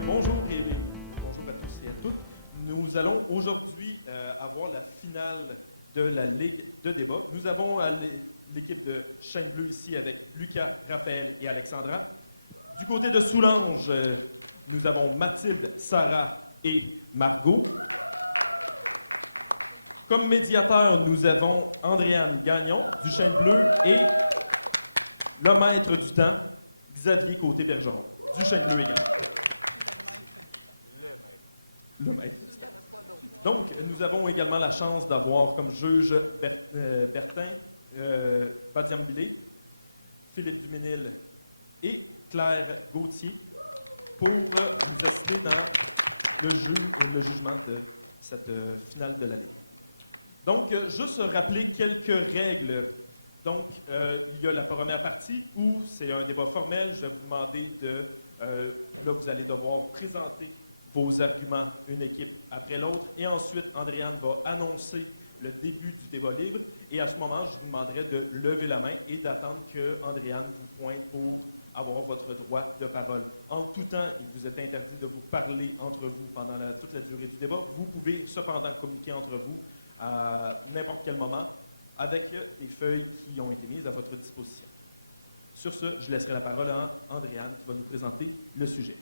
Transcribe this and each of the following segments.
bonjour à tous et à toutes. Nous allons aujourd'hui avoir la finale de la Ligue de débat. Nous avons l'équipe de Chêne Bleu ici avec Lucas, Raphaël et Alexandra. Du côté de Soulanges, nous avons Mathilde, Sarah et Margot. Comme médiateur, nous avons Andréane Gagnon du Chêne Bleu et le maître du temps, Xavier Côté-Bergeron du Chêne Bleu également. Le maître. Donc, nous avons également la chance d'avoir comme juge Bertin Badiambile, Philippe Duménil et Claire Gauthier pour nous assister dans le jugement de cette finale de la Ligue. Donc, juste rappeler quelques règles. Donc, il y a la première partie où c'est un débat formel. Je vais vous demander de... là, vous allez devoir présenter vos arguments, une équipe après l'autre. Et ensuite, Andréane va annoncer le début du débat libre. Et à ce moment, je vous demanderai de lever la main et d'attendre que Andréane vous pointe pour avoir votre droit de parole. En tout temps, il vous est interdit de vous parler entre vous pendant toute la durée du débat. Vous pouvez cependant communiquer entre vous à n'importe quel moment avec des feuilles qui ont été mises à votre disposition. Sur ce, je laisserai la parole à Andréane qui va nous présenter le sujet.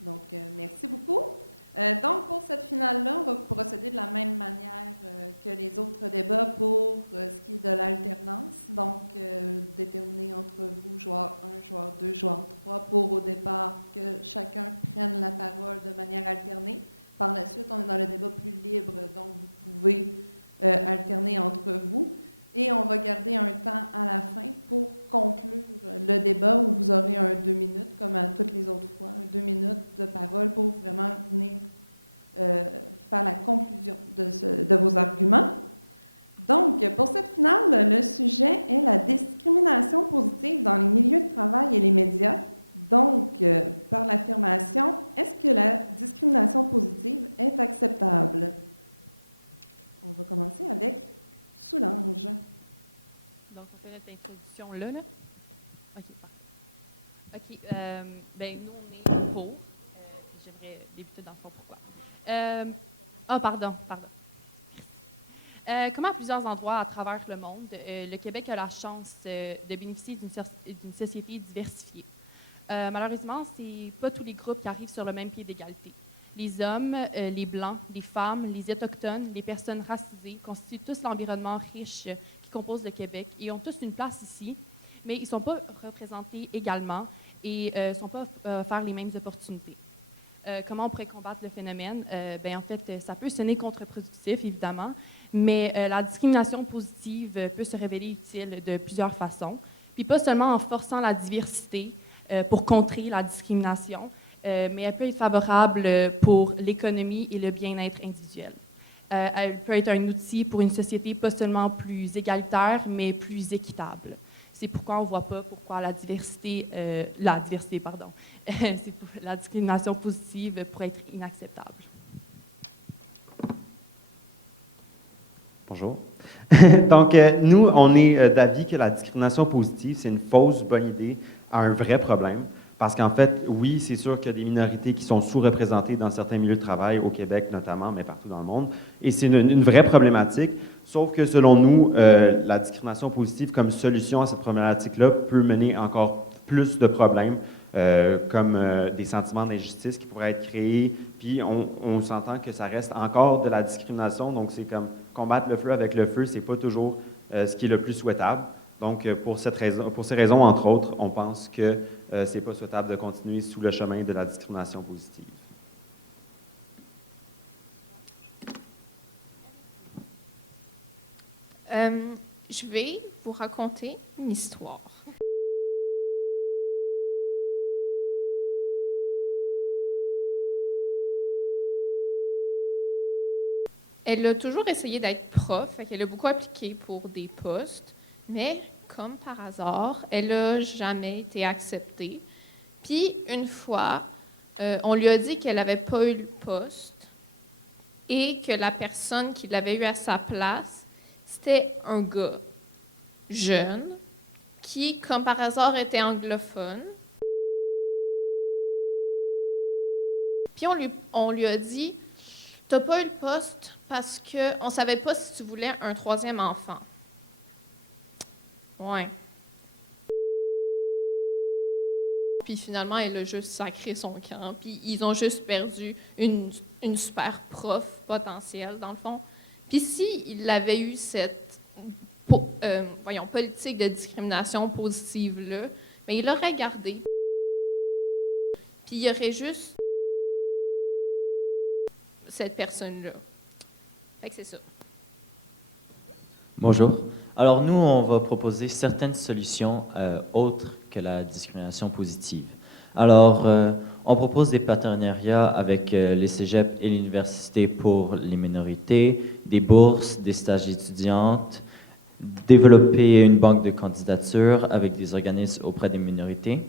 Donc, merci beaucoup. Donc, pour cette finale-là, on va procéder de la même manière que les autres débats pour ce qui est de l'alternance. Donc, déterminer entre vous, joueur 1, joueur 2, joueur 3, pour au départ que chacun prenne la parole de manière alternée. Par la suite, on est dans le débat plus libre, donc vous pouvez alterner entre vous. Et on va garder un temps à la fin pour conclure le débat où vous aurez un 2 minutes, comme à toutes les autres fois, un 2 minutes de parole pour vraiment venir faire la conclusion de vos arguments. Donc, pour cette finale, le sujet est la discrimination positive dans les milieux de travail et les médias. Donc, par l'affirmation, est-ce que la discrimination positive est acceptable? On va commencer avec Soulanges. Donc, on fait cette introduction-là. Là. OK. Ben, nous, on est pour. J'aimerais débuter dans le fond pourquoi. Pardon. Comme à plusieurs endroits à travers le monde, le Québec a la chance de bénéficier d'une société diversifiée. Malheureusement, ce n'est pas tous les groupes qui arrivent sur le même pied d'égalité. Les hommes, les Blancs, les femmes, les Autochtones, les personnes racisées constituent tous l'environnement riche qui compose le Québec et ont tous une place ici, mais ils ne sont pas représentés également et ne sont pas offerts les mêmes opportunités. Comment on pourrait combattre le phénomène? En fait, ça peut sonner contre-productif, évidemment, mais la discrimination positive peut se révéler utile de plusieurs façons, puis pas seulement en forçant la diversité pour contrer la discrimination, mais elle peut être favorable pour l'économie et le bien-être individuel. Elle peut être un outil pour une société pas seulement plus égalitaire, mais plus équitable. C'est pourquoi on ne voit pas pourquoi la discrimination positive pourrait être inacceptable. Bonjour. Donc, nous, on est d'avis que la discrimination positive, c'est une fausse bonne idée à un vrai problème. Parce qu'en fait, oui, c'est sûr qu'il y a des minorités qui sont sous-représentées dans certains milieux de travail, au Québec notamment, mais partout dans le monde. Et c'est une vraie problématique. Sauf que selon nous, la discrimination positive comme solution à cette problématique-là peut mener encore plus de problèmes, comme des sentiments d'injustice qui pourraient être créés. Puis on s'entend que ça reste encore de la discrimination. Donc c'est comme combattre le feu avec le feu, c'est pas toujours ce qui est le plus souhaitable. Donc, pour ces raisons, entre autres, on pense que ce n'est pas souhaitable de continuer sous le chemin de la discrimination positive. Je vais vous raconter une histoire. Elle a toujours essayé d'être prof, elle a beaucoup appliqué pour des postes, mais comme par hasard, elle n'a jamais été acceptée. Puis, une fois, on lui a dit qu'elle n'avait pas eu le poste et que la personne qui l'avait eu à sa place, c'était un gars jeune qui, comme par hasard, était anglophone. Puis on lui a dit, t'as pas eu le poste parce qu'on savait pas si tu voulais un troisième enfant. Ouais. Puis finalement, elle a juste sacré son camp. Puis ils ont juste perdu une super prof potentielle, dans le fond. Puis s'il avait eu cette politique de discrimination positive-là, bien, il l'aurait gardé. Puis il y aurait juste cette personne-là. Fait que c'est ça. Bonjour. Alors nous, on va proposer certaines solutions autres que la discrimination positive. Alors, on propose des partenariats avec les cégeps et l'université pour les minorités, des bourses, des stages étudiantes, développer une banque de candidatures avec des organismes auprès des minorités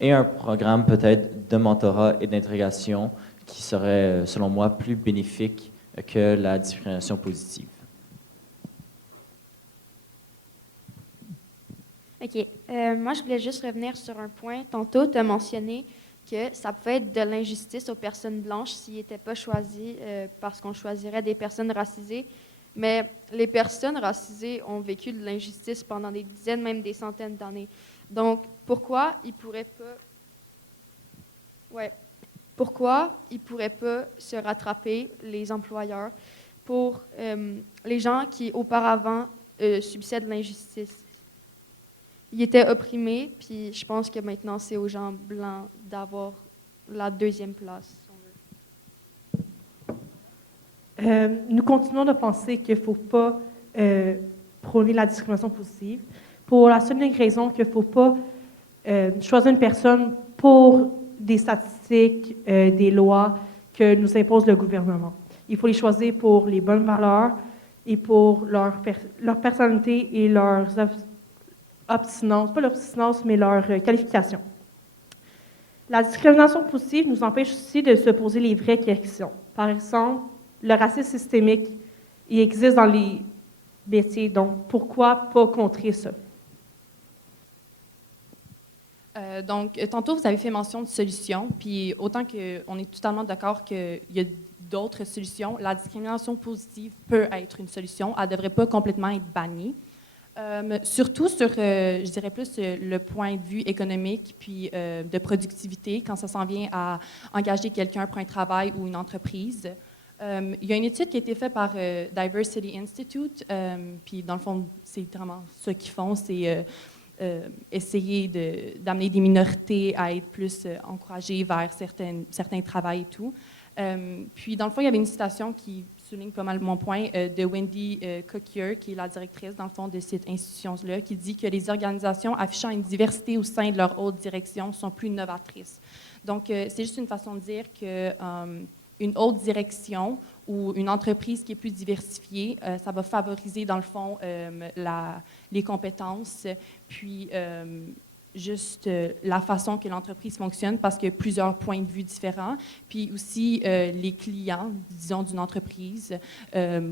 et un programme peut-être de mentorat et d'intégration qui serait, selon moi, plus bénéfique que la discrimination positive. OK. Moi, je voulais juste revenir sur un point. Tantôt, tu as mentionné que ça pouvait être de l'injustice aux personnes blanches s'ils n'étaient pas choisis parce qu'on choisirait des personnes racisées. Mais les personnes racisées ont vécu de l'injustice pendant des dizaines, même des centaines d'années. Donc, pourquoi ils pourraient pas se rattraper, les employeurs, pour les gens qui, auparavant, subissaient de l'injustice? Ils étaient opprimés, puis je pense que maintenant, c'est aux gens blancs d'avoir la deuxième place. Nous continuons de penser qu'il ne faut pas prôner la discrimination positive pour la seule raison qu'il ne faut pas choisir une personne pour des statistiques, des lois que nous impose le gouvernement. Il faut les choisir pour les bonnes valeurs et pour leur personnalité et leurs obstinence, pas l'obstinence, mais leur qualification. La discrimination positive nous empêche aussi de se poser les vraies questions. Par exemple, le racisme systémique, il existe dans les métiers, donc pourquoi pas contrer ça? Donc, tantôt, vous avez fait mention de solutions, puis autant qu'on est totalement d'accord qu'il y a d'autres solutions, la discrimination positive peut être une solution. Elle ne devrait pas complètement être bannie. Surtout sur, je dirais plus, le point de vue économique puis de productivité, quand ça s'en vient à engager quelqu'un pour un travail ou une entreprise. Il y a une étude qui a été faite par Diversity Institute, puis dans le fond, c'est vraiment ce qu'ils font, c'est essayer d'amener des minorités à être plus encouragées vers certains travails et tout. Puis dans le fond, il y avait une citation qui souligne pas mal mon point de Wendy Coquier, qui est la directrice dans le fond de cette institution-là, qui dit que les organisations affichant une diversité au sein de leur haute direction sont plus novatrices. Donc, c'est juste une façon de dire que une haute direction ou une entreprise qui est plus diversifiée, ça va favoriser, dans le fond, les compétences, puis juste la façon que l'entreprise fonctionne, parce qu'il y a plusieurs points de vue différents. Puis aussi, les clients, disons, d'une entreprise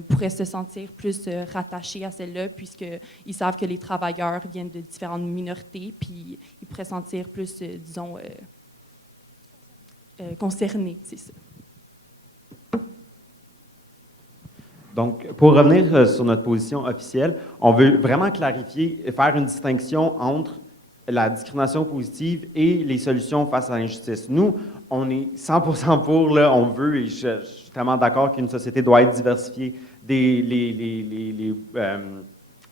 pourraient se sentir plus rattachés à celle-là, puisqu'ils savent que les travailleurs viennent de différentes minorités, puis ils pourraient se sentir plus, disons, concernés, c'est ça. Donc, pour revenir sur notre position officielle, on veut vraiment clarifier et faire une distinction entre la discrimination positive et les solutions face à l'injustice. Nous, on est 100% pour, là, on veut, et je suis tellement d'accord qu'une société doit être diversifiée,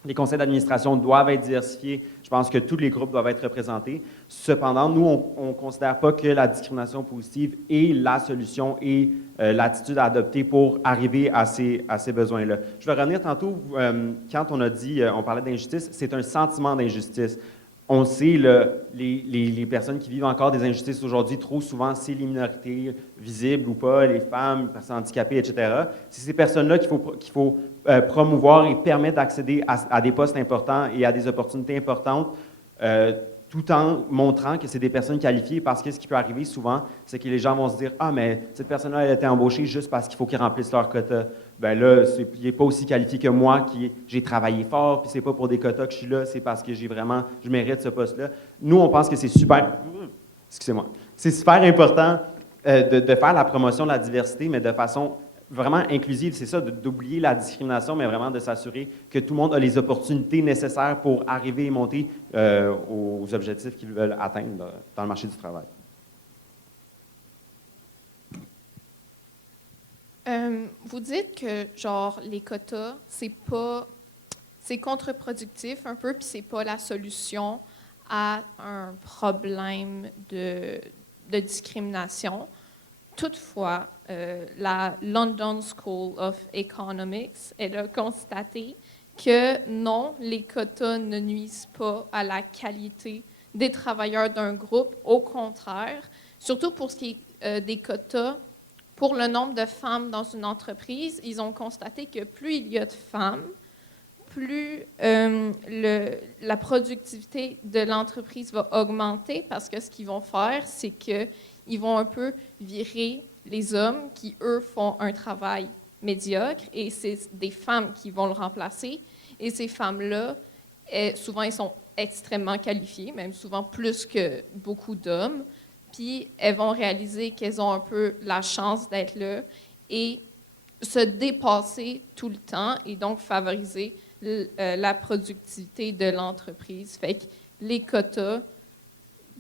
les conseils d'administration doivent être diversifiés, je pense que tous les groupes doivent être représentés. Cependant, nous, on ne considère pas que la discrimination positive est la solution et l'attitude à adopter pour arriver à ces besoins-là. Je vais revenir tantôt, quand on a dit, on parlait d'injustice, c'est un sentiment d'injustice. On sait, les personnes qui vivent encore des injustices aujourd'hui, trop souvent, c'est les minorités, visibles ou pas, les femmes, les personnes handicapées, etc. C'est ces personnes-là qu'il faut promouvoir et permettre d'accéder à des postes importants et à des opportunités importantes, tout en montrant que c'est des personnes qualifiées, parce que ce qui peut arriver souvent, c'est que les gens vont se dire « Ah, mais cette personne-là, elle a été embauchée juste parce qu'il faut qu'ils remplissent leur quota. » Ben là, il n'est pas aussi qualifié que moi, j'ai travaillé fort, puis c'est pas pour des quotas que je suis là, c'est parce que je mérite ce poste-là. Nous, on pense que c'est super, excusez-moi, c'est super important de faire la promotion de la diversité, mais de façon vraiment inclusive. C'est ça, d'oublier la discrimination, mais vraiment de s'assurer que tout le monde a les opportunités nécessaires pour arriver et monter aux objectifs qu'ils veulent atteindre dans le marché du travail. Vous dites que, genre, les quotas, c'est contre-productif un peu, puis c'est pas la solution à un problème de discrimination. Toutefois, la London School of Economics, elle a constaté que non, les quotas ne nuisent pas à la qualité des travailleurs d'un groupe. Au contraire, surtout pour ce qui est des quotas, pour le nombre de femmes dans une entreprise, ils ont constaté que plus il y a de femmes, plus la productivité de l'entreprise va augmenter parce que ce qu'ils vont faire, c'est qu'ils vont un peu virer les hommes qui, eux, font un travail médiocre et c'est des femmes qui vont le remplacer. Et ces femmes-là, souvent, elles sont extrêmement qualifiées, même souvent plus que beaucoup d'hommes. Puis elles vont réaliser qu'elles ont un peu la chance d'être là et se dépasser tout le temps et donc favoriser la productivité de l'entreprise. Fait que les quotas,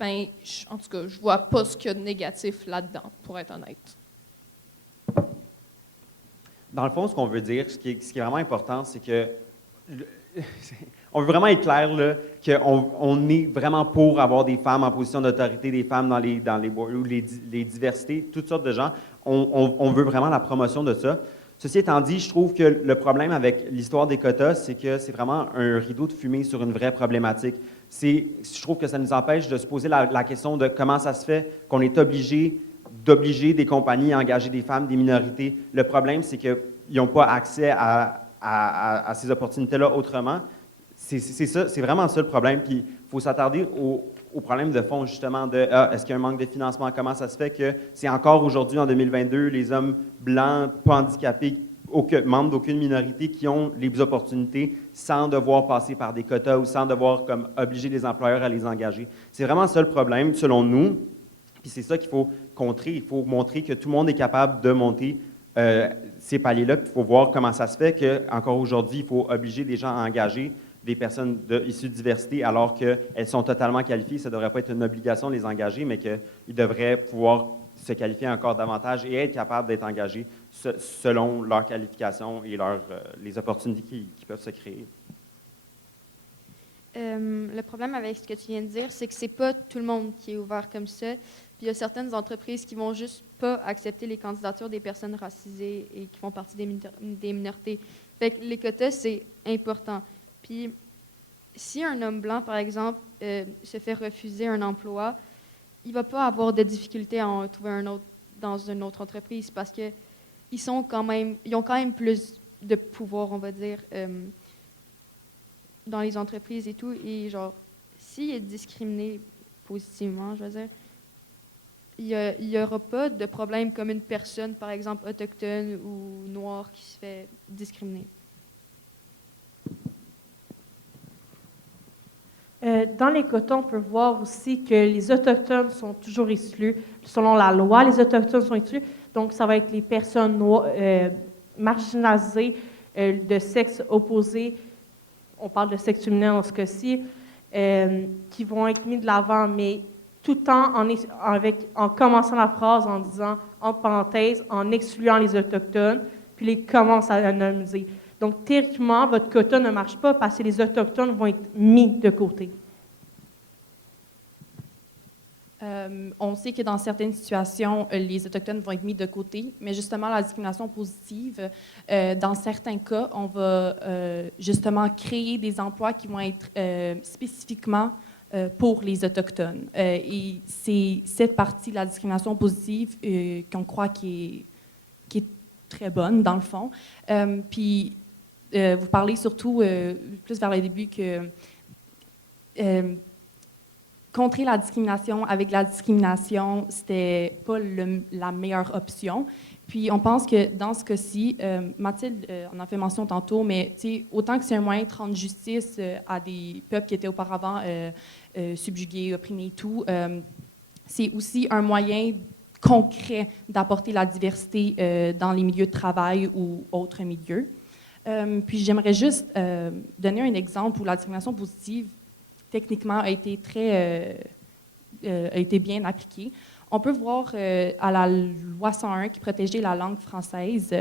ben, en tout cas, je vois pas ce qu'il y a de négatif là-dedans, pour être honnête. Dans le fond, ce qu'on veut dire, ce qui est vraiment important, c'est que on veut vraiment être clair qu'on est vraiment pour avoir des femmes en position d'autorité, des femmes dans les boardrooms, les diversités, toutes sortes de gens. On veut vraiment la promotion de ça. Ceci étant dit, je trouve que le problème avec l'histoire des quotas, c'est que c'est vraiment un rideau de fumée sur une vraie problématique. Je trouve que ça nous empêche de se poser la question de comment ça se fait qu'on est obligé d'obliger des compagnies à engager des femmes, des minorités. Le problème, c'est qu'ils n'ont pas accès à ces opportunités-là autrement. C'est vraiment ça le problème. Puis il faut s'attarder au problème de fond, justement, de est-ce qu'il y a un manque de financement? Comment ça se fait que c'est encore aujourd'hui, en 2022, les hommes blancs, pas handicapés, membres d'aucune minorité, qui ont les opportunités sans devoir passer par des quotas ou sans devoir obliger les employeurs à les engager. C'est vraiment ça le problème, selon nous. Puis c'est ça qu'il faut contrer. Il faut montrer que tout le monde est capable de monter ces paliers-là. Il faut voir comment ça se fait qu'encore aujourd'hui, il faut obliger des gens à engager des personnes issues de diversité alors qu'elles sont totalement qualifiées. Ça ne devrait pas être une obligation de les engager, mais qu'ils devraient pouvoir se qualifier encore davantage et être capables d'être engagés selon leurs qualifications et les opportunités qui peuvent se créer. Le problème avec ce que tu viens de dire, c'est que c'est pas tout le monde qui est ouvert comme ça. Puis il y a certaines entreprises qui vont juste pas accepter les candidatures des personnes racisées et qui font partie des minorités. Fait que les quotas, c'est important. Puis, si un homme blanc, par exemple, se fait refuser un emploi, il ne va pas avoir de difficulté à en trouver un autre dans une autre entreprise parce qu'ils ont quand même plus de pouvoir, on va dire, dans les entreprises et tout. Et genre, s'il est discriminé positivement, je veux dire, il n'y aura pas de problème comme une personne, par exemple, autochtone ou noire qui se fait discriminer. Dans les quotas, on peut voir aussi que les Autochtones sont toujours exclus. Selon la loi, les Autochtones sont exclus. Donc, ça va être les personnes marginalisées de sexe opposé. On parle de sexe féminin dans ce cas-ci, qui vont être mis de l'avant, mais tout le temps en commençant la phrase en disant, entre parenthèses, en excluant les Autochtones, puis les commence à anonymiser. Donc, théoriquement, votre quota ne marche pas parce que les Autochtones vont être mis de côté. On sait que dans certaines situations, les Autochtones vont être mis de côté, mais justement, la discrimination positive, dans certains cas, on va justement créer des emplois qui vont être spécifiquement pour les Autochtones. Et c'est cette partie de la discrimination positive qu'on croit qui est très bonne, dans le fond. Puis, vous parlez surtout, plus vers le début, que contrer la discrimination avec la discrimination, c'était pas la meilleure option. Puis, on pense que dans ce cas-ci, Mathilde en a fait mention tantôt, mais autant que c'est un moyen de rendre justice à des peuples qui étaient auparavant subjugués, opprimés et tout, c'est aussi un moyen concret d'apporter la diversité dans les milieux de travail ou autres milieux. Puis j'aimerais juste donner un exemple où la discrimination positive, techniquement, a été bien appliquée. On peut voir à la loi 101 qui protégeait la langue française,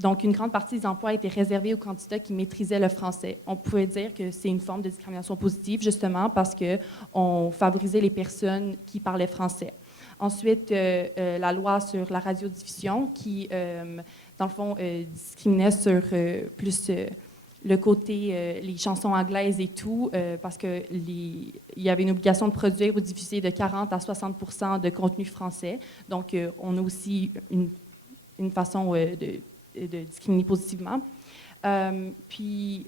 donc une grande partie des emplois étaient réservés aux candidats qui maîtrisaient le français. On pouvait dire que c'est une forme de discrimination positive, justement, parce qu'on favorisait les personnes qui parlaient français. Ensuite, la loi sur la radiodiffusion qui, dans le fond, discriminait sur plus le côté, les chansons anglaises et tout, parce qu'il y avait une obligation de produire ou diffuser de 40 à 60% de contenu français. Donc, on a aussi une façon de discriminer positivement. Puis,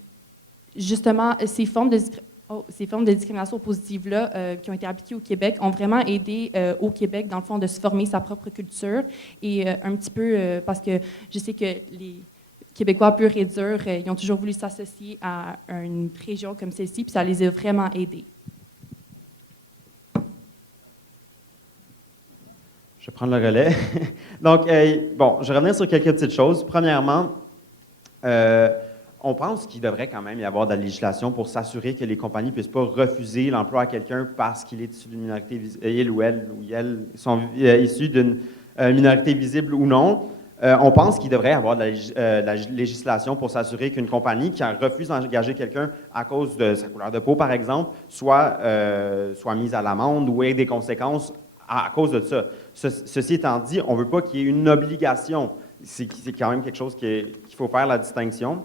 justement, ces formes de discrimination positive-là qui ont été appliquées au Québec ont vraiment aidé au Québec, dans le fond, de se former sa propre culture. Et un petit peu, parce que je sais que les Québécois purs et durs, ils ont toujours voulu s'associer à une région comme celle-ci, puis ça les a vraiment aidés. Je vais prendre le relais. Donc, bon, je vais revenir sur quelques petites choses. Premièrement, on pense qu'il devrait quand même y avoir de la législation pour s'assurer que les compagnies ne puissent pas refuser l'emploi à quelqu'un parce qu'il est issu d'une minorité, il ou elles sont issus d'une minorité visible ou non. On pense qu'il devrait y avoir de la législation pour s'assurer qu'une compagnie qui refuse d'engager quelqu'un à cause de sa couleur de peau, par exemple, soit mise à l'amende ou ait des conséquences à cause de ça. Ceci étant dit, on ne veut pas qu'il y ait une obligation. C'est quand même quelque chose qu'il faut faire la distinction.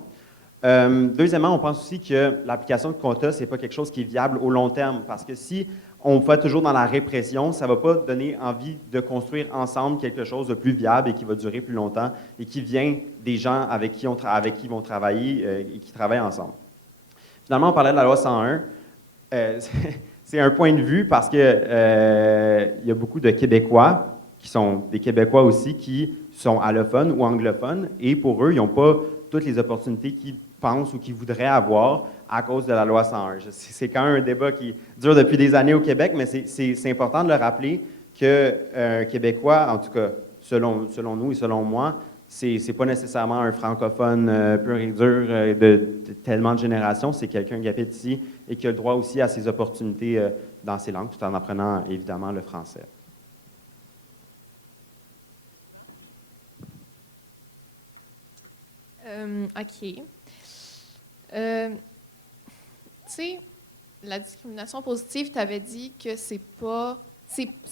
Deuxièmement, on pense aussi que l'application de quotas, ce n'est pas quelque chose qui est viable au long terme, parce que si on va toujours dans la répression, ça ne va pas donner envie de construire ensemble quelque chose de plus viable et qui va durer plus longtemps et qui vient des gens avec qui ils vont travailler et qui travaillent ensemble. Finalement, on parlait de la loi 101. C'est un point de vue parce que il y a beaucoup de Québécois qui sont des Québécois aussi qui sont allophones ou anglophones et pour eux, ils n'ont pas toutes les opportunités qu'ils pensent ou qu'ils voudraient avoir à cause de la loi 101. C'est quand même un débat qui dure depuis des années au Québec, mais c'est important de le rappeler qu'un Québécois, en tout cas selon nous et selon moi, c'est pas nécessairement un francophone pur et dur de tellement de générations, c'est quelqu'un qui habite ici et qui a le droit aussi à ses opportunités dans ses langues, tout en apprenant évidemment le français. OK. Tu sais, la discrimination positive, tu avais dit que c'est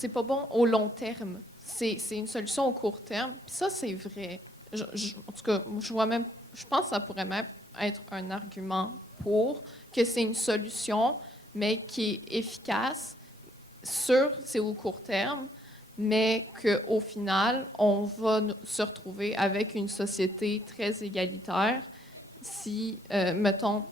pas bon au long terme. C'est une solution au court terme. Puis ça, c'est vrai. En tout cas, je pense que ça pourrait même être un argument pour que c'est une solution, mais qui est efficace. C'est au court terme, mais qu'au final, on va se retrouver avec une société très égalitaire si, mettons,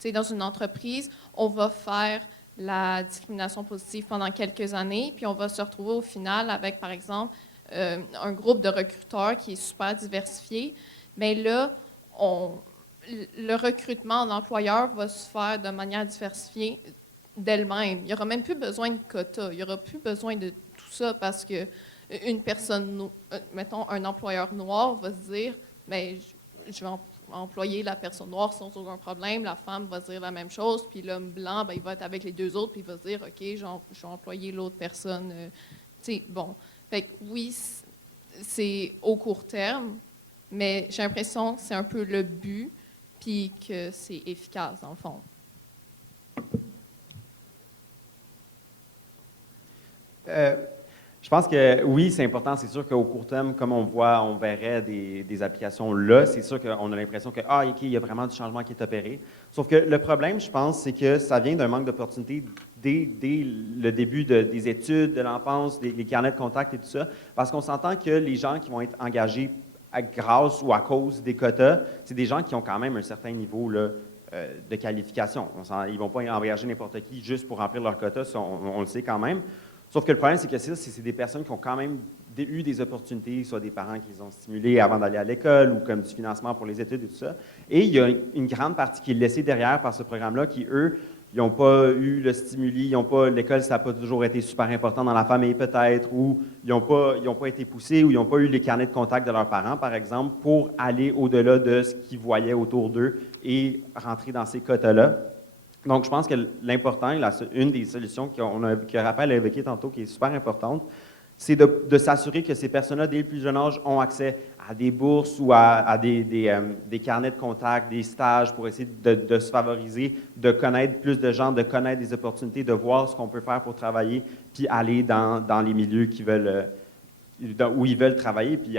tu sais, dans une entreprise, on va faire la discrimination positive pendant quelques années, puis on va se retrouver au final avec, par exemple, un groupe de recruteurs qui est super diversifié. Mais là, le recrutement d'employeurs va se faire de manière diversifiée d'elle-même. Il n'y aura même plus besoin de quotas, il n'y aura plus besoin de tout ça parce que une personne, mettons un employeur noir va se dire, bien, je vais employer la personne noire sans aucun problème, la femme va se dire la même chose, puis l'homme blanc, ben, il va être avec les deux autres, puis il va se dire, OK, je vais employer l'autre personne. Tu sais, bon. Fait que oui, c'est au court terme, mais j'ai l'impression que c'est un peu le but, puis que c'est efficace, en fond. Je pense que oui, c'est important. C'est sûr qu'au court terme, comme on verrait des applications là, c'est sûr qu'on a l'impression que, OK, il y a vraiment du changement qui est opéré. Sauf que le problème, je pense, c'est que ça vient d'un manque d'opportunités dès le début des études, de l'enfance, des carnets de contact et tout ça. Parce qu'on s'entend que les gens qui vont être engagés grâce ou à cause des quotas, c'est des gens qui ont quand même un certain niveau là, de qualification. Ils ne vont pas engager n'importe qui juste pour remplir leur quota, ça, on le sait quand même. Sauf que le problème, c'est que c'est des personnes qui ont quand même eu des opportunités, soit des parents qui les ont stimulés avant d'aller à l'école ou comme du financement pour les études et tout ça. Et il y a une grande partie qui est laissée derrière par ce programme-là qui, eux, ils n'ont pas eu le stimuli, l'école, ça n'a pas toujours été super important dans la famille peut-être, ou ils n'ont pas été poussés, ou ils n'ont pas eu les carnets de contact de leurs parents, par exemple, pour aller au-delà de ce qu'ils voyaient autour d'eux et rentrer dans ces quotas-là. Donc, je pense que l'important, une des solutions que Raphaël a évoquées tantôt, qui est super importante, c'est de s'assurer que ces personnes-là, dès le plus jeune âge, ont accès à des bourses ou à des carnets de contact, des stages pour essayer de se favoriser, de connaître plus de gens, de connaître des opportunités, de voir ce qu'on peut faire pour travailler, puis aller dans les milieux où ils veulent travailler, puis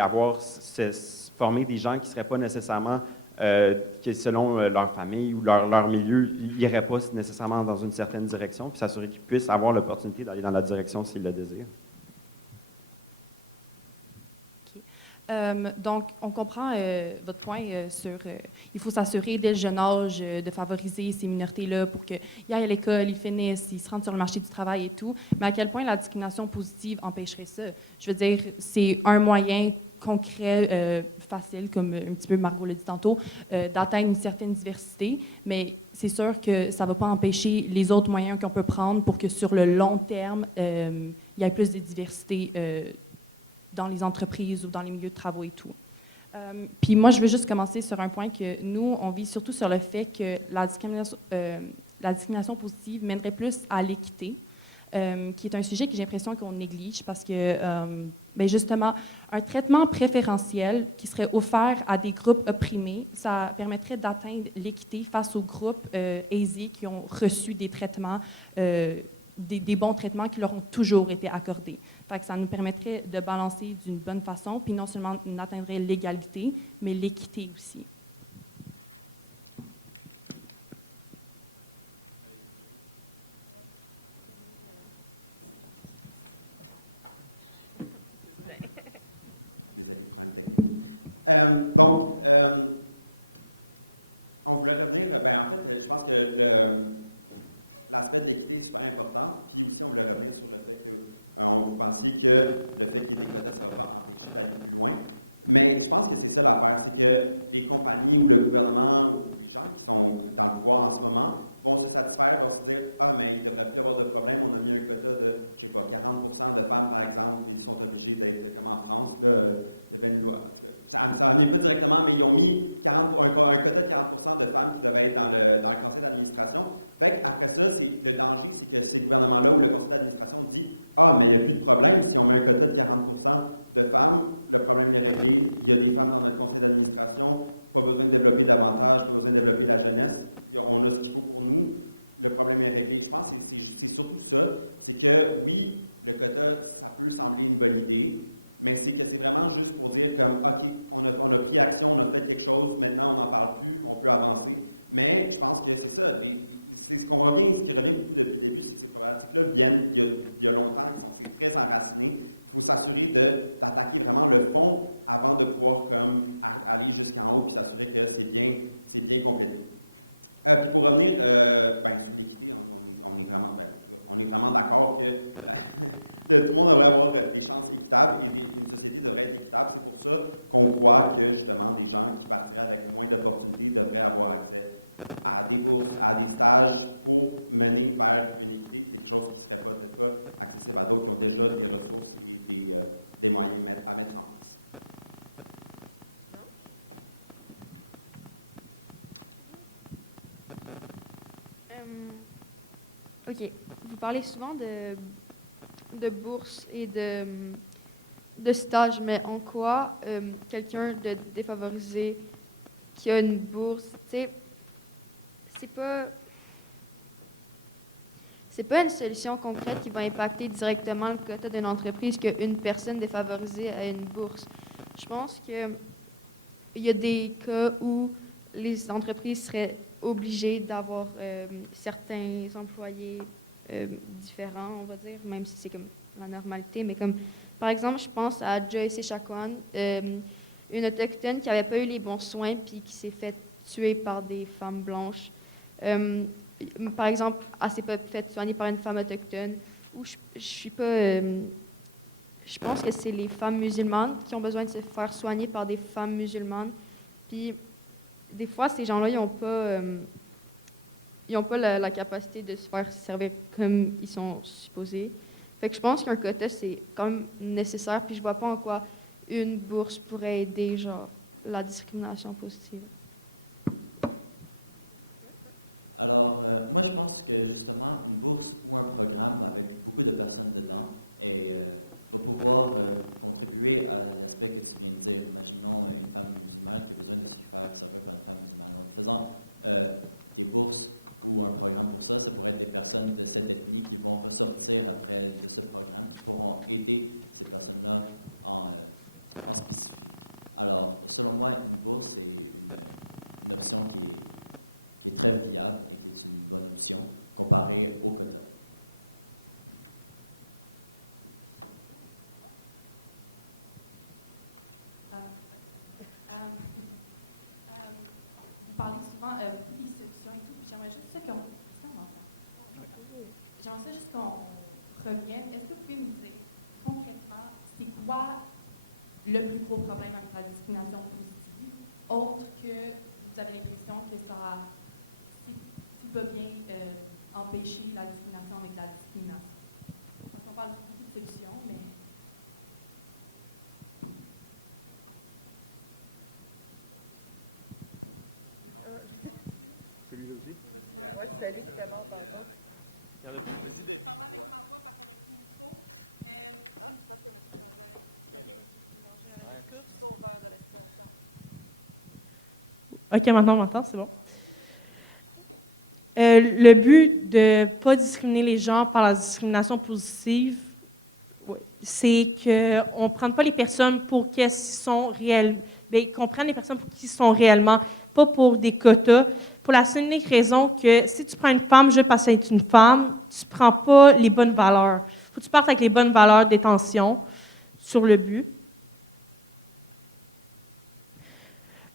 former des gens qui ne seraient pas nécessairement, que selon leur famille ou leur milieu, ils n'iraient pas nécessairement dans une certaine direction, puis s'assurer qu'ils puissent avoir l'opportunité d'aller dans la direction s'ils le désirent. Donc, on comprend votre point sur il faut s'assurer dès le jeune âge de favoriser ces minorités-là pour qu'ils aillent à l'école, ils finissent, ils se rendent sur le marché du travail et tout. Mais à quel point la discrimination positive empêcherait ça? Je veux dire, c'est un moyen concret, facile, comme un petit peu Margot l'a dit tantôt, d'atteindre une certaine diversité, mais c'est sûr que ça ne va pas empêcher les autres moyens qu'on peut prendre pour que sur le long terme, il y ait plus de diversité dans les entreprises ou dans les milieux de travaux et tout. Puis moi, je veux juste commencer sur un point que nous, on vise surtout sur le fait que la discrimination positive mènerait plus à l'équité, qui est un sujet que j'ai l'impression qu'on néglige parce que, justement, un traitement préférentiel qui serait offert à des groupes opprimés, ça permettrait d'atteindre l'équité face aux groupes aisés qui ont reçu des traitements, des bons traitements qui leur ont toujours été accordés. Fait que ça nous permettrait de balancer d'une bonne façon, puis non seulement on atteindrait l'égalité, mais l'équité aussi. Désolé, problème technique. On voulait revenir, en fait, je pense que l'aspect de l'équité est super important, puis aussi on voulait revenir sur le fait que vous pensiez que le fait qu'il y ait des quotas, ça ne va pas empêcher d'aller plus loin. Mais je pense que c'est ça l'affaire, c'est que les compagnies ou le gouvernement ou les gens qui sont dans le pouvoir en ce moment vont se satisfaire, vont se dire « Ah, mais il ne devrait plus avoir de problème, on a mis un quota de, je sais pas, 40% de femmes, par exemple, puis ils sont obligés d'être comme en France. » Là, il y avait une loi, en tout cas, ça ne vient pas directement, mais ils ont mis un quota de 40% de femmes qui devaient être dans le conseil d'administration. Fait qu'après ça, le danger, c'est que ces gouvernements-là ou le conseil d'administration dit « Ah, mais il n'y a plus de problème, si on met un quota de 40% de femmes, le problème est réglé, il y a des femmes dans notre conseil d'administration, pas besoin de développer davantage, pas besoin de développer la jeunesse, on a ce qu'il faut pour nous, le problème est réglé. » Je pense que c'est surtout ça, c'est que oui, le quota, ça peut sembler une bonne idée, mais c'est que c'est vraiment juste pour dire comme « OK, on a pris action, on a fait quelque chose, maintenant on n'en parle plus, on peut avancer. » Mais je pense que c'est ça, ce qui revient beaucoup depuis le début, c'est que ces problématiques-là viennent il y a longtemps, c'est très enraciné. Il faut s'assurer d'attaquer vraiment le fond avant de pouvoir comme aller jusqu'en haut puis s'assurer que c'est bien complété. Puis pour revenir sur l'équité, on est vraiment d'accord que tout le monde devrait avoir des chances équitables et une société devrait être équitable. C'est pour ça qu'on croit que justement des gens qui partiraient avec moins d'opportunités devraient avoir accès à des bourses, à des stages pour mener vers une équité. C'est quelque chose qui ne serait peut-être pas accessible à d'autres qui ont déjà des ressources et des moyens à mettre en place. OK. Vous parlez souvent de bourses et de stages, mais en quoi quelqu'un de défavorisé qui a une bourse, tu sais, c'est pas une solution concrète qui va impacter directement le quota d'une entreprise qu'une personne défavorisée a une bourse. Je pense qu'il y a des cas où les entreprises seraient obligées d'avoir certains employés différents, on va dire, même si c'est comme la normalité, mais comme, par exemple, je pense à Joyce Echaquan, une autochtone qui n'avait pas eu les bons soins puis qui s'est fait tuer par des femmes blanches. Par exemple, elle s'est pas fait soigner par une femme autochtone. Ou je suis pas. Je pense que c'est les femmes musulmanes qui ont besoin de se faire soigner par des femmes musulmanes. Puis des fois, ces gens-là, ils n'ont pas. ils n'ont pas la capacité de se faire servir comme ils sont supposés. Fait que je pense qu'un quota, c'est quand même nécessaire, puis je vois pas en quoi une bourse pourrait aider, genre, la discrimination positive. Alors, moi, je pense que justement, une bourse ou un programme avec beaucoup de personnes dedans va pouvoir contribuer à l'aspect que tu viens de dire. Imaginons une femme musulmane qui a besoin de se faire servir par une femme musulmane. En faisant des bourses ou un programme pour ça, ça pourrait être des personnes de cette ethnie qui vont ressortir après de ce programme, qui pourront aider ces personnes-là en spécifique. Alors, selon moi, une bourse est une option qui est très viable et qui est une bonne option comparée au quota. Vous parlez souvent beaucoup des solutions et tout, puis j'aimerais juste ça qu'on... Est-ce qu'on m'entend? J'aimerais ça juste qu'on revienne. Est-ce que vous pouvez me dire concrètement, c'est quoi le plus gros problème avec la discrimination positive, autre que vous avez l'impression que ça... C'est pas bien empêcher la discrimination avec la discrimination? Parce qu'on parle beaucoup de solutions, mais... Parler avec ma voix parce qu'on n'a plus de micro. Je pense que M. Bélanger est sauveur de la situation. OK, maintenant on m'entend, c'est bon. Le but de ne pas discriminer les gens par la discrimination positive, c'est qu'on ne prenne pas les personnes pour qui elles sont réelles, mais qu'on prenne les personnes pour qui elles sont réellement, pas pour des quotas, pour la seule et unique raison que si tu prends une femme juste parce qu'elle est une femme, tu ne prends pas les bonnes valeurs. Il faut que tu partes avec les bonnes valeurs d'intention sur le but.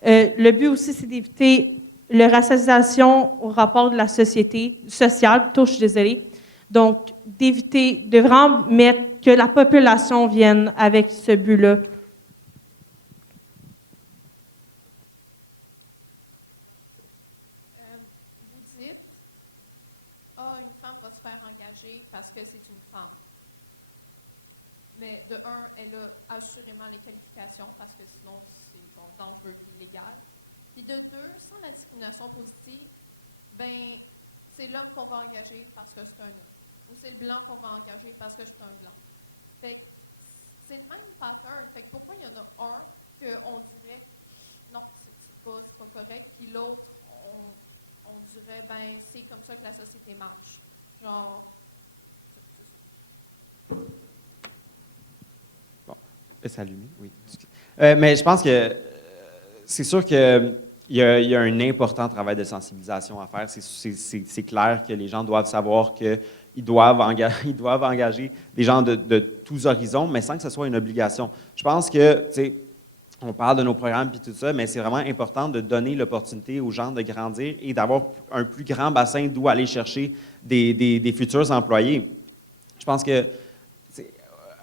Le but aussi, c'est d'éviter la racialisation au rapport de la société, sociale, plutôt, je suis désolée. Donc, d'éviter, de vraiment mettre que la population vienne avec ce but-là. Vous dites, une femme va se faire engager parce que c'est une femme. Mais de un, elle a assurément les qualifications parce que sinon c'est genre dangereux et illégal. Puis de deux, sans la discrimination positive, ben c'est l'homme qu'on va engager parce que c'est un homme. Ou c'est le blanc qu'on va engager parce que c'est un blanc. Fait que c'est le même pattern. Fait que pourquoi il y en a un qu'on dirait non, c'est pas correct, puis l'autre, on dirait ben c'est comme ça que la société marche. Genre, c'est ça. Mais je pense que c'est sûr qu'il y a un important travail de sensibilisation à faire. C'est clair que les gens doivent savoir qu'ils doivent engager des gens de tous horizons, mais sans que ce soit une obligation. Je pense que, tu sais, on parle de nos programmes et tout ça, mais c'est vraiment important de donner l'opportunité aux gens de grandir et d'avoir un plus grand bassin d'où aller chercher des futurs employés. Je pense que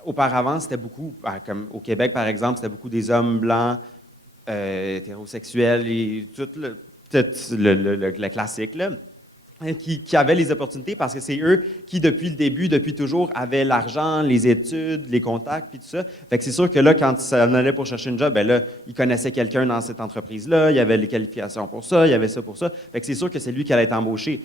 auparavant, c'était beaucoup, comme au Québec par exemple, c'était beaucoup des hommes blancs, hétérosexuels et tout le classique, là, qui avaient les opportunités parce que c'est eux qui, depuis le début, depuis toujours, avaient l'argent, les études, les contacts, puis tout ça. Fait que c'est sûr que là, quand ça en allait pour chercher une job, ben là, ils connaissaient quelqu'un dans cette entreprise-là, il y avait les qualifications pour ça, il y avait ça pour ça. Fait que c'est sûr que c'est lui qui allait être embauché.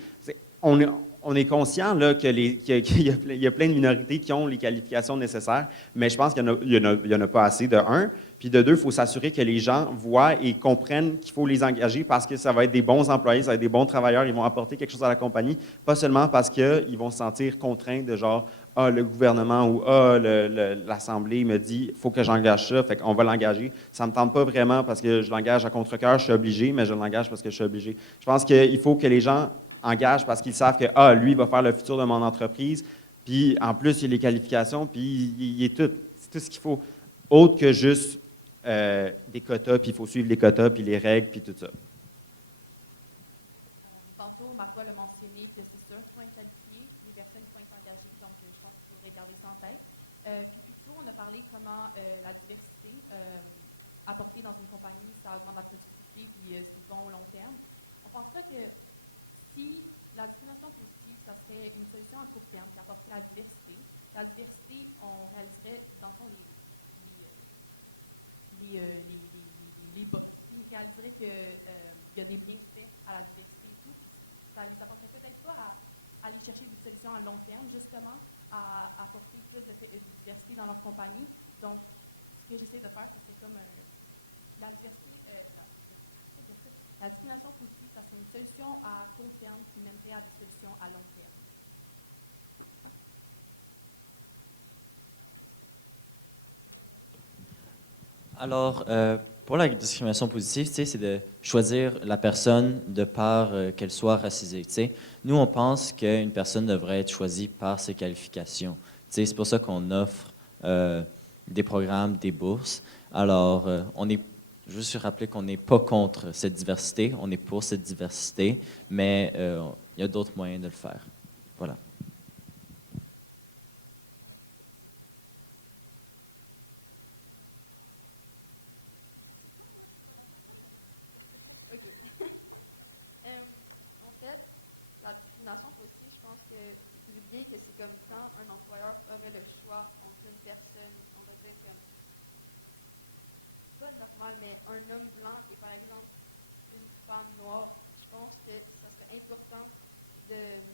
On est conscient là, qu'il y a plein de minorités qui ont les qualifications nécessaires, mais je pense qu'il n'y en a pas assez, de un. Puis de deux, il faut s'assurer que les gens voient et comprennent qu'il faut les engager parce que ça va être des bons employés, ça va être des bons travailleurs, ils vont apporter quelque chose à la compagnie, pas seulement parce qu'ils vont se sentir contraints de genre « Ah, le gouvernement » ou « Ah, l'Assemblée me dit « Il faut que j'engage ça, fait qu'on va l'engager. » Ça ne me tente pas vraiment parce que je l'engage à contre-cœur, je suis obligé, mais je l'engage parce que je suis obligé. Je pense qu'il faut que les gens engagent parce qu'ils savent que « Ah, lui, il va faire le futur de mon entreprise. » Puis en plus, il y a les qualifications, puis il est c'est tout ce qu'il faut. Autre que juste des quotas, puis il faut suivre les quotas, puis les règles, puis tout ça. Tantôt, Marco l'a mentionné que c'est sûr qu'ils vont être qualifiés, les personnes qui vont être engagées, donc je pense qu'il faudrait garder ça en tête. Puis plus tôt, on a parlé comment la diversité apportée dans une compagnie, ça augmente la productivité, puis c'est bon au long terme. On ne pense pas que Si la discrimination positive, ça serait une solution à court terme qui apporterait la diversité. La diversité, on réaliserait, dans le fond, les boss. Ils réaliseraient qu'il y a des bienfaits à la diversité et tout, puis ça les apporterait peut-être pas à aller chercher des solutions à long terme, justement, à apporter plus de diversité dans leur compagnie. Donc, ce que j'essaie de faire, c'est comme la diversité, la discrimination positive, ça serait une solution à court terme qui mènerait à des solutions à long terme. Alors, pour la discrimination positive, c'est de choisir la personne de par qu'elle soit racisée. Nous, on pense qu'une personne devrait être choisie par ses qualifications. C'est pour ça qu'on offre des programmes, des bourses. Alors, on est juste rappeler qu'on n'est pas contre cette diversité, on est pour cette diversité, mais il y a d'autres moyens de le faire. Voilà. En fait, la discrimination positive, je pense que vous oubliez que c'est comme quand un employeur aurait le choix entre une personne, on va dire comme, pas normal, mais un homme blanc et par exemple une femme noire. Je pense que ça serait important de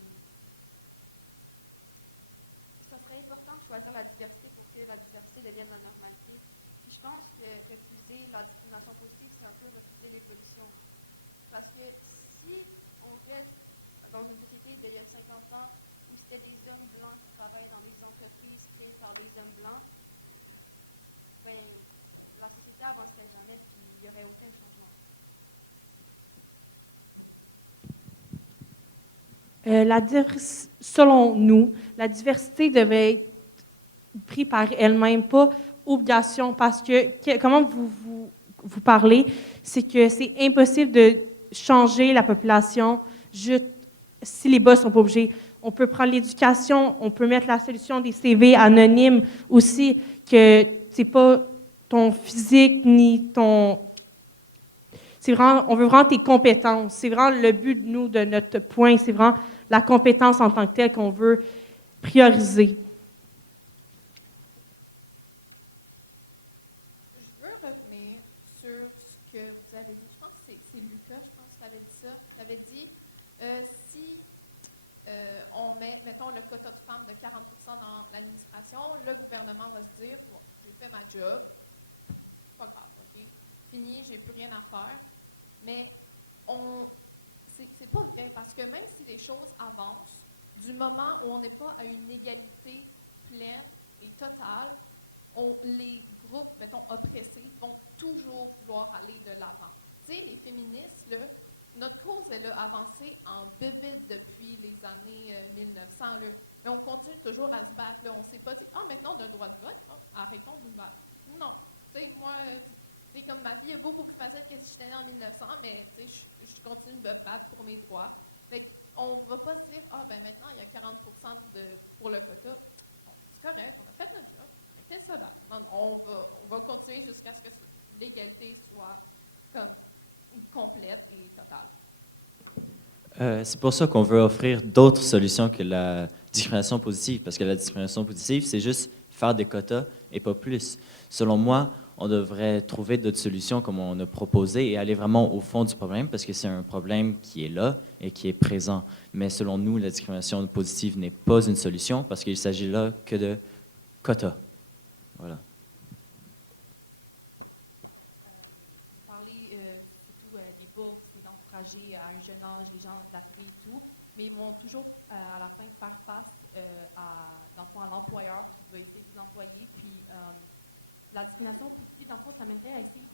choisir la diversité pour que la diversité devienne la normalité. Puis je pense que refuser la discrimination positive, c'est un peu refuser l'évolution. Parce que si on reste dans une société d'il y a 50 ans où c'était des hommes blancs qui travaillent dans des entreprises créées par des hommes blancs, ben, la société n'avancerait jamais puis il n'y aurait aucun changement. Selon nous, la diversité devrait être prise par elle-même, pas obligation, parce que comment vous parlez, c'est que c'est impossible de changer la population juste si les boss sont pas obligés. On peut prendre l'éducation, on peut mettre la solution des CV anonymes aussi, que c'est pas ton physique ni ton... C'est vraiment, on veut vraiment tes compétences. C'est vraiment le but, nous, de notre point. C'est vraiment la compétence en tant que telle qu'on veut prioriser. Je veux revenir sur ce que vous avez dit. Je pense que c'est Lucas, je pense que tu avais dit ça. Tu avais dit, si on met, mettons, le quota de femmes de 40% dans l'administration, le gouvernement va se dire, bon, j'ai fait ma job, pas grave, OK? Fini, j'ai plus rien à faire. Mais c'est pas vrai, parce que même si les choses avancent, du moment où on n'est pas à une égalité pleine et totale, les groupes, mettons, oppressés, vont toujours vouloir aller de l'avant. Tu sais, les féministes, là, notre cause, elle a avancé en bébête depuis les années 1900, là. Mais on continue toujours à se battre, là. On ne s'est pas dit, maintenant, on a le droit de vote, arrêtons de nous battre. Non. Tu sais, moi... C'est comme ma vie est beaucoup plus facile que si j'étais née en 1900, mais je continue de me battre pour mes droits. Fait qu'on ne va pas se dire, maintenant, il y a 40% pour le quota. Bon, c'est correct, on a fait notre job. Arrêtez ça là. Non, on va continuer jusqu'à ce que l'égalité soit comme complète et totale. C'est pour ça qu'on veut offrir d'autres solutions que la discrimination positive, parce que la discrimination positive, c'est juste faire des quotas et pas plus. Selon moi, on devrait trouver d'autres solutions comme on a proposé et aller vraiment au fond du problème parce que c'est un problème qui est là et qui est présent. Mais selon nous, la discrimination positive n'est pas une solution parce qu'il s'agit là que de quotas. Voilà. Parler surtout des bourses et d'encourager à un jeune âge les gens d'arriver et tout, mais ils vont toujours à la fin faire face dans le fond, à l'employeur qui va essayer de les employer, puis la discrimination positive, dans le fond, ça mènerait à essayer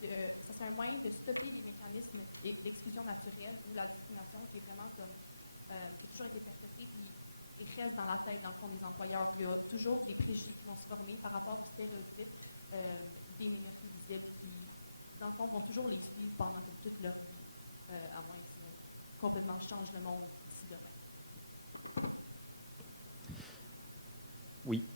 ça serait un moyen de stopper les mécanismes d'exclusion naturelle ou la discrimination qui est vraiment comme, qui a toujours été perpétrée et reste dans la tête, dans le fond, des employeurs. Il y a toujours des préjugés qui vont se former par rapport aux stéréotypes des minorités visibles qui, dans le fond, vont toujours les suivre pendant toute leur vie, à moins que ça complètement change le monde d'ici demain. Oui.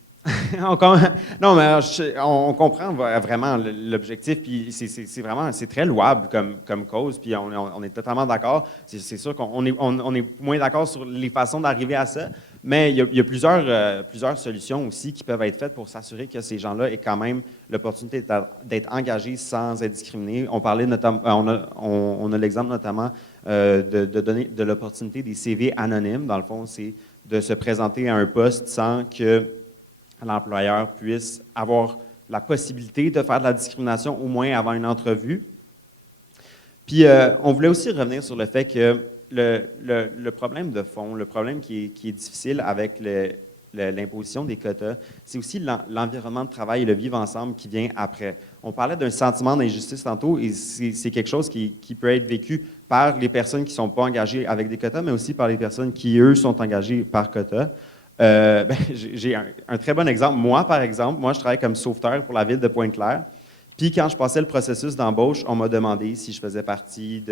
Non, mais on comprend vraiment l'objectif, puis c'est très louable comme cause, puis on est totalement d'accord. C'est sûr qu'on est moins d'accord sur les façons d'arriver à ça, mais il y a plusieurs solutions aussi qui peuvent être faites pour s'assurer que ces gens-là aient quand même l'opportunité d'être engagés sans être discriminés. On parlait notamment, on a l'exemple notamment de donner de l'opportunité des CV anonymes. Dans le fond, c'est de se présenter à un poste sans que l'employeur puisse avoir la possibilité de faire de la discrimination au moins avant une entrevue. Puis, on voulait aussi revenir sur le fait que le problème de fond, le problème qui est difficile avec l'imposition des quotas, c'est aussi l'environnement de travail et le vivre ensemble qui vient après. On parlait d'un sentiment d'injustice tantôt, et c'est quelque chose qui peut être vécu par les personnes qui ne sont pas engagées avec des quotas, mais aussi par les personnes qui, eux, sont engagées par quotas. J'ai un très bon exemple. Moi, par exemple, je travaille comme sauveteur pour la ville de Pointe-Claire. Puis quand je passais le processus d'embauche, on m'a demandé si je faisais partie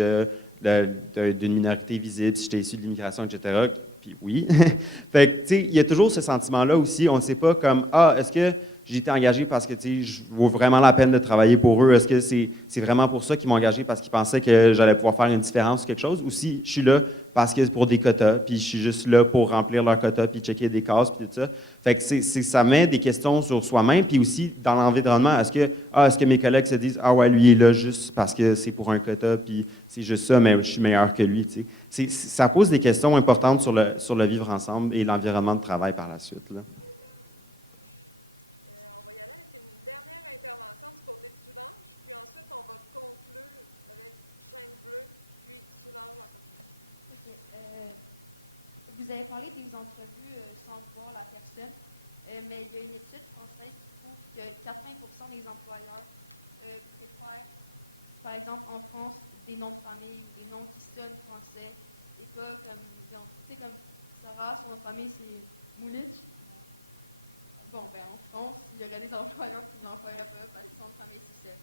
d'une minorité visible, si j'étais issu de l'immigration, etc. Puis oui. Fait que, tu sais, il y a toujours ce sentiment-là aussi. On ne sait pas comme, est-ce que j'ai été engagé parce que, tu sais, je vaux vraiment la peine de travailler pour eux? Est-ce que c'est vraiment pour ça qu'ils m'ont engagé parce qu'ils pensaient que j'allais pouvoir faire une différence ou quelque chose? Ou si je suis là parce que c'est pour des quotas, puis je suis juste là pour remplir leurs quotas, puis checker des cases, puis tout ça. Fait que ça met des questions sur soi-même, puis aussi dans l'environnement. Est-ce que mes collègues se disent, ah ouais, lui il est là juste parce que c'est pour un quota, puis c'est juste ça, mais je suis meilleur que lui, tu sais. Ça pose des questions importantes sur le vivre ensemble et l'environnement de travail par la suite, là. On va y aller avec une dernière intervention du côté de Soulanges, puis ensuite on va conclure avec Chaîne Bleue, puis Soulanges en conclusion. OK. Vous avez parlé des entrevues sans voir la personne, mais il y a une étude française qui prouve que 80% des employeurs préfèrent, par exemple en France, des noms de famille ou des noms qui sonnent français et pas comme, tu sais, comme Sarah, son nom de famille c'est Moulich. Bon, ben en France, il y aurait des employeurs qui n'emploieraient pas parce que son nom de famille c'est ça.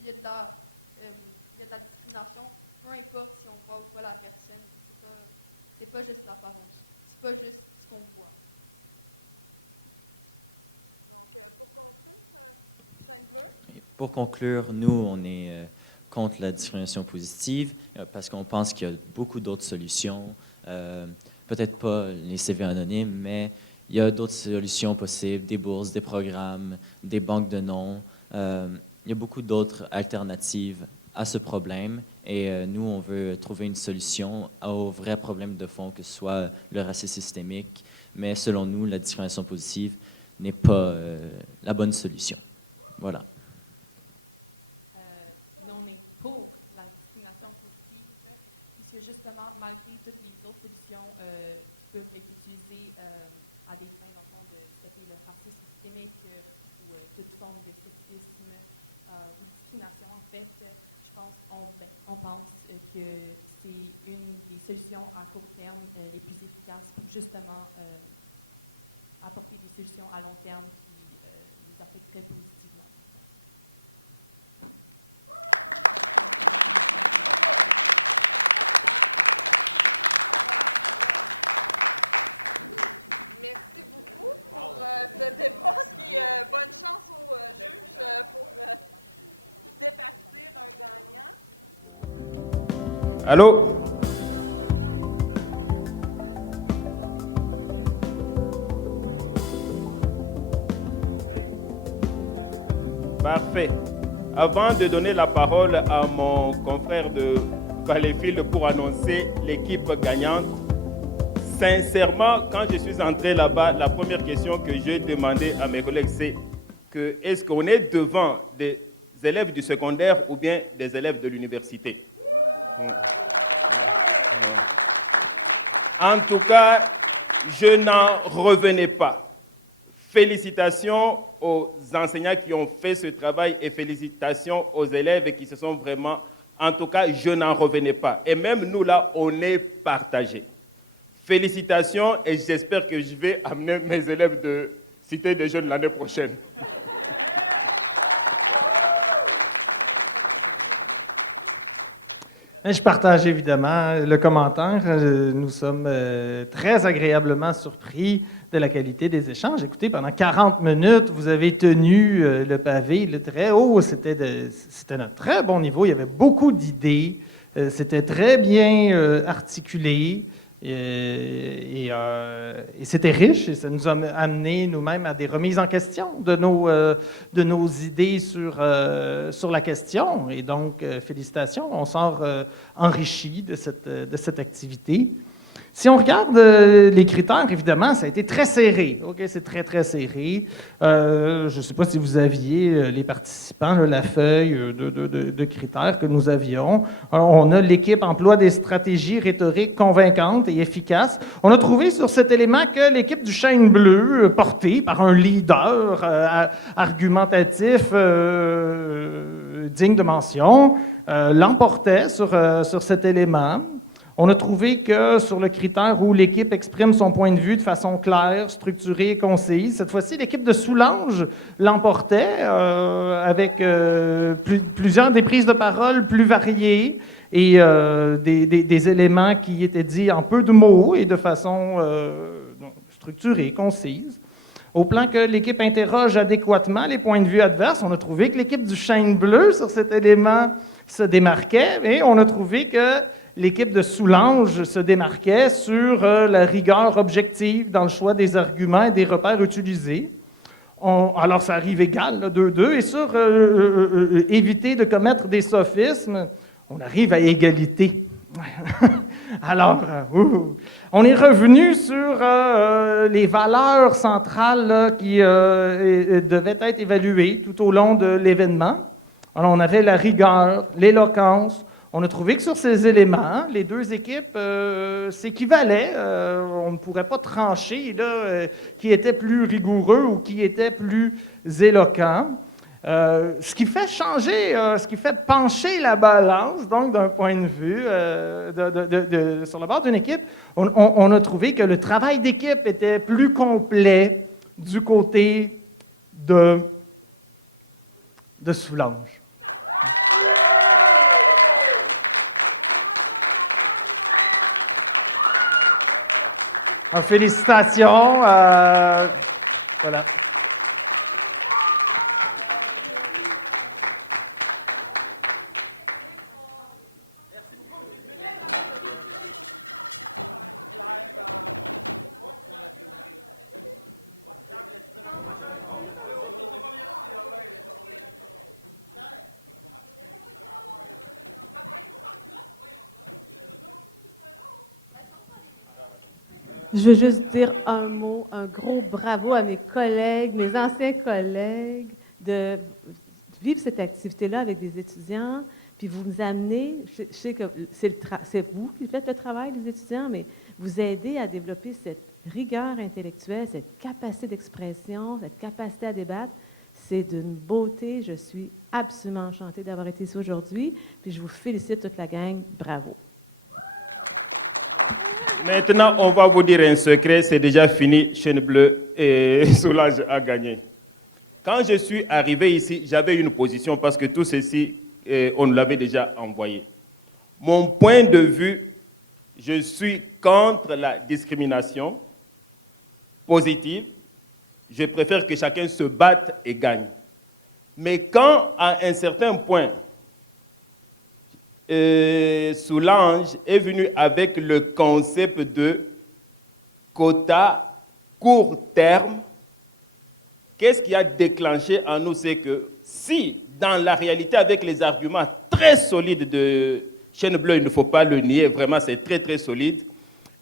Il y a de la discrimination, peu importe si on voit ou pas la personne, c'est pas juste l'apparence, c'est pas juste ce qu'on voit. Donc, pour conclure, Chaîne Bleue. Pour conclure, nous, on est contre la discrimination positive parce qu'on pense qu'il y a beaucoup d'autres solutions. Peut-être pas les CV anonymes, mais il y a d'autres solutions possibles, des bourses, des programmes, des banques de noms. Il y a beaucoup d'autres alternatives à ce problème et nous, on veut trouver une solution au vrai problème de fond, que ce soit le racisme systémique, mais selon nous, la discrimination positive n'est pas la bonne solution. Voilà. Nous, on est pour la discrimination positive, puisque justement, malgré toutes les autres solutions qui peuvent être utilisées à des fins, dans le fond, de stopper le racisme systémique ou toute forme de sexisme ou discrimination, en fait, je pense, on pense que c'est une des solutions à court terme les plus efficaces pour justement apporter des solutions à long terme qui nous affecteraient positivement. Merci beaucoup pour ce débat. Puis bonne chance aux juges pour départir un gagnant. Allô? Parfait. Avant de donner la parole à mon confrère de Valleyfield pour annoncer l'équipe gagnante, sincèrement, quand je suis entré là-bas, la première question que j'ai demandé à mes collègues, c'est que est-ce qu'on est devant des élèves du secondaire ou bien des élèves de l'université? En tout cas, je n'en revenais pas. Félicitations aux enseignants qui ont fait ce travail et félicitations aux élèves qui se sont vraiment... En tout cas, je n'en revenais pas. Et même nous, là, on est partagés. Félicitations et j'espère que je vais amener mes élèves de Cité des Jeunes l'année prochaine. Je partage évidemment le commentaire. Nous sommes très agréablement surpris de la qualité des échanges. Écoutez, pendant 40 minutes, vous avez tenu le pavé le très haut. C'était d'un très bon niveau. Il y avait beaucoup d'idées. C'était très bien articulé. Et c'était riche et ça nous a amené nous-mêmes à des remises en question de nos idées sur la question. Et donc, félicitations, on sort enrichi de cette activité. Si on regarde les critères, évidemment, ça a été très serré. OK, c'est très, très serré. Je ne sais pas si vous aviez, les participants, la feuille de critères que nous avions. On a l'équipe emploie des stratégies rhétoriques convaincantes et efficaces. On a trouvé sur cet élément que l'équipe du Chêne Bleu, portée par un leader argumentatif digne de mention, l'emportait sur cet élément. On a trouvé que sur le critère où l'équipe exprime son point de vue de façon claire, structurée et concise, cette fois-ci, l'équipe de Soulanges l'emportait avec plusieurs des prises de parole plus variées et des éléments qui étaient dits en peu de mots et de façon structurée, concise. Au plan que l'équipe interroge adéquatement les points de vue adverses, on a trouvé que l'équipe du Chêne Bleu sur cet élément se démarquait et on a trouvé que l'équipe de Soulanges se démarquait sur la rigueur objective dans le choix des arguments et des repères utilisés. Alors, ça arrive égal, 2-2. Et sur éviter de commettre des sophismes, on arrive à égalité. Alors, on est revenu sur les valeurs centrales là, qui devaient être évaluées tout au long de l'événement. Alors, on avait la rigueur, l'éloquence. On a trouvé que sur ces éléments, les deux équipes s'équivalaient. On ne pourrait pas trancher là, qui était plus rigoureux ou qui était plus éloquent. Ce qui fait changer, ce qui fait pencher la balance, donc d'un point de vue sur la base d'une équipe, on a trouvé que le travail d'équipe était plus complet du côté de Soulanges. Félicitations. Voilà. Je veux juste dire un mot, un gros bravo à mes collègues, mes anciens collègues, de vivre cette activité-là avec des étudiants, puis vous nous amenez, je sais que c'est vous qui faites le travail, les étudiants, mais vous aidez à développer cette rigueur intellectuelle, cette capacité d'expression, cette capacité à débattre. C'est d'une beauté. Je suis absolument enchantée d'avoir été ici aujourd'hui, puis je vous félicite toute la gang. Bravo. Maintenant, on va vous dire un secret, c'est déjà fini, Chêne Bleu et Soulanges a gagné. Quand je suis arrivé ici, j'avais une position parce que tout ceci, on nous l'avait déjà envoyé. Mon point de vue, je suis contre la discrimination positive. Je préfère que chacun se batte et gagne. Mais quand, à un certain point, Soulanges est venu avec le concept de quota court terme, qu'est-ce qui a déclenché en nous? C'est que si, dans la réalité, avec les arguments très solides de Chêne Bleu, il ne faut pas le nier, vraiment c'est très très solide,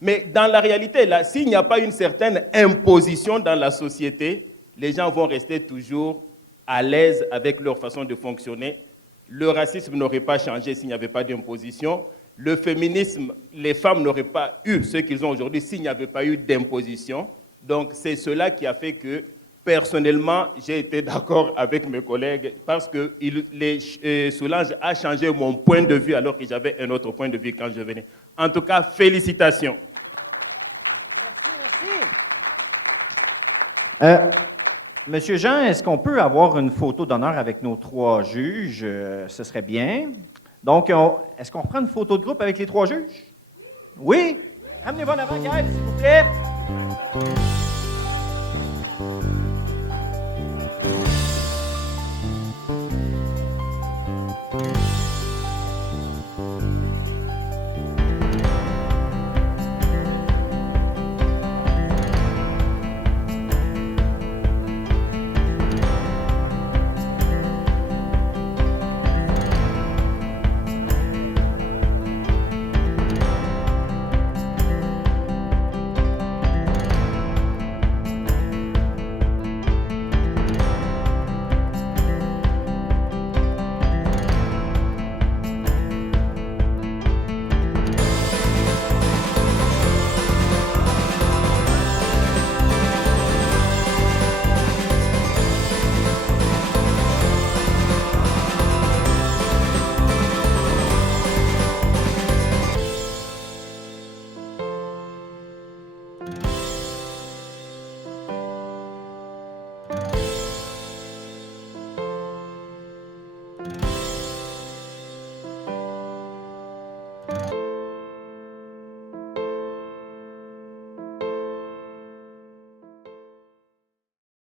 mais dans la réalité, là, s'il n'y a pas une certaine imposition dans la société, les gens vont rester toujours à l'aise avec leur façon de fonctionner. Le racisme n'aurait pas changé s'il n'y avait pas d'imposition. Le féminisme, les femmes n'auraient pas eu ce qu'ils ont aujourd'hui s'il n'y avait pas eu d'imposition. Donc c'est cela qui a fait que, personnellement, j'ai été d'accord avec mes collègues parce que Soulanges a changé mon point de vue alors que j'avais un autre point de vue quand je venais. En tout cas, félicitations. Monsieur Jean, est-ce qu'on peut avoir une photo d'honneur avec nos trois juges? Ce serait bien. Donc, est-ce qu'on prend une photo de groupe avec les 3 juges? Oui? Amenez-vous la banquette, s'il vous plaît.